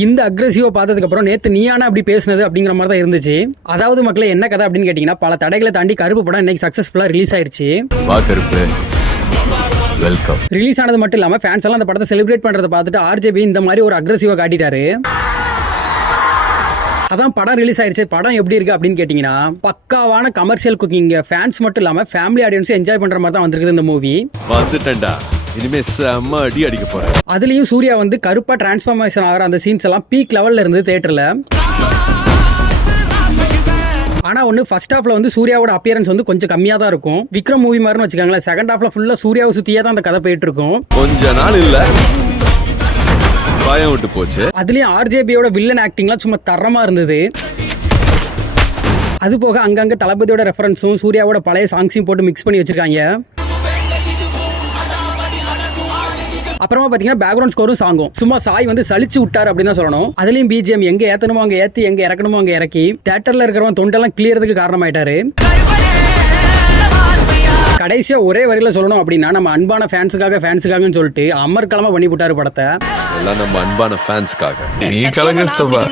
இந்த அக்ரெசிவா பார்த்ததுக்கு அப்புறம் நேத்து நீயானா அப்படி பேசுனது அப்படிங்கிற மாதிரி தான் இருந்துச்சு. அதாவது மக்களே என்ன கதை அப்படின்னு கேட்டீங்கன்னா, பல தடைகளை தாண்டி கருப்பு படம் இன்னைக்கு சக்சஸ்ஃபுல்லா ரிலீஸ் ஆயிருச்சு. ரிலீஸ் ஆனது மட்டும் இல்லாம ஃபேன்ஸ் எல்லாம் அந்த படத்தை செலிப்ரேட் பண்றதை பார்த்துட்டு ஆர்ஜேபி இந்த மாதிரி ஒரு அக்ரெசிவா காட்டிட்டாரு. அதான் படம் ரிலீஸ் ஆயிருச்சு. படம் எப்படி இருக்கு அப்படின்னு கேட்டீங்கன்னா, பக்காவான கமர்ஷியல் குக்கிங். ஃபேன்ஸ் மட்டும் இல்லாம ஃபேமிலி ஆடியன்ஸ் என்ஜாய் பண்ற மாதிரி தான் வந்திருக்குது இந்த மூவி. இனிமே செம்ம அடி அடிக்க போறேன். அதுலயும் சூர்யா வந்து கருப்பா டிரான்ஸ்ஃபார்மேஷன் ஆகிற அந்த சீன்ஸ் எல்லாம் பீக் லெவல்ல இருந்து தியேட்டர்ல. ஆனா ஒன்னு ஃபர்ஸ்ட் ஹாஃப்ல வந்து சூர்யாவோட அப்பியரன்ஸ் வந்து கொஞ்சம் கம்மியா தான் இருக்கும். விக்ரம் மூவி மாதிரின்னு வச்சுக்காங்களேன். செகண்ட் ஹாஃப்ல ஃபுல்லா சூர்யாவை சுத்தியே தான் அந்த கதை போயிட்டு இருக்கும். கொஞ்ச நாள் இல்ல பயம் விட்டு போச்சு. அதுலயும் ஆர்ஜேபியோட வில்லன் ஆக்டிங்லாம் சும்மா தரமா இருந்தது. அது போக அங்கங்க தளபதியோட ரெஃபரன்ஸும் சூர்யாவோட பழைய சாங்ஸையும் போட்டு மிக்ஸ் பண்ணி வச்சிருக்காங்க. அப்புறமா பாத்தீங்கன்னா பேக்ரவுண்ட் ஸ்கோரும் சாங்கும் சும்மா சாய் வந்து சலிச்சு விட்டாரு அப்படின்னு தான் சொல்லணும். அதுலயும் பிஜிஎம் எங்க ஏத்தணுமோ அங்க ஏத்தி, எங்க இறக்கணுமோ அங்க இறக்கி தியேட்டர்ல இருக்கிறவன் தொண்டெல்லாம் கிளியறதுக்கு காரணமாயிட்டாரு. கடைசியா ஒரே வரியில சொல்லணும் அப்படின்னா, நம்ம அன்பான ஃபேன்ஸுக்காகன்னு சொல்லிட்டு அமர்க்களமா பண்ணி விட்டாரு படத்தை. எல்லாம் நம்ம அன்பான ஃபேன்ஸ்க்காக. நீ கலங்கஸ்தபா.